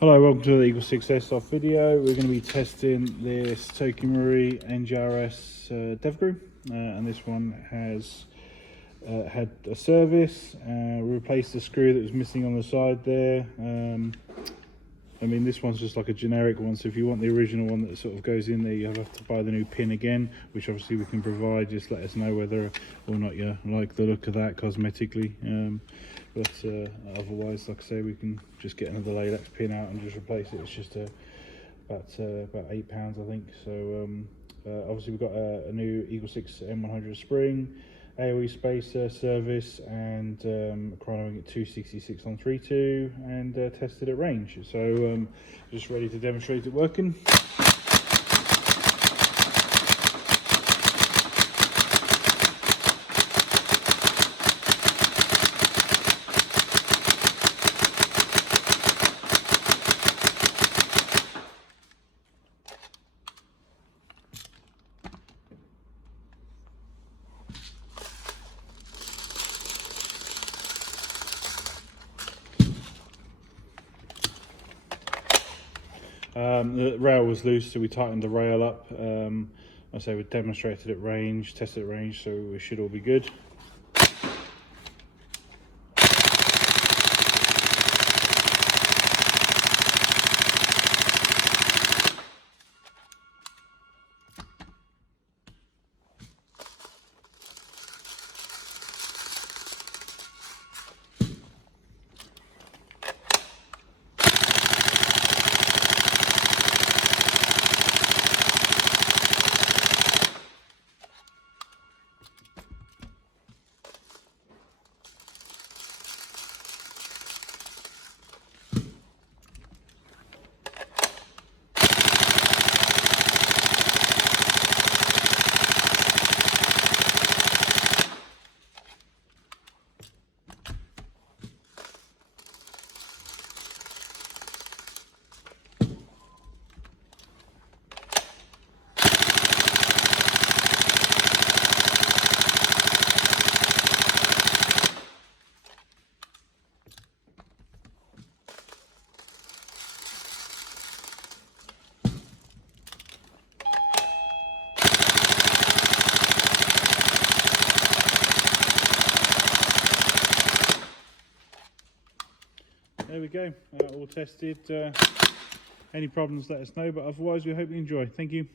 Hello, welcome to the EagleSix Airsoft video. We're going to be testing this Devgru NGRS Devgru, and this one has had a service. We replaced the screw that was missing on the side there. I mean, this one's just like a generic one, so if you want the original one that sort of goes in there, you have to buy the new pin again, which obviously we can provide. Just let us know whether or not you like the look of that cosmetically. But otherwise, like I say, we can just get another latex pin out and just replace it. It's just about £8, I think. So obviously we've got a new EagleSix M100 spring, AOE Spacer service, and chronoing at 266 on 3.2, and tested at range. So just ready to demonstrate it working. The rail was loose, so we tightened the rail up. I say we demonstrated at range, tested at range, so we should all be good. There we go, all tested. Any problems, let us know, but otherwise we hope you enjoy. Thank you.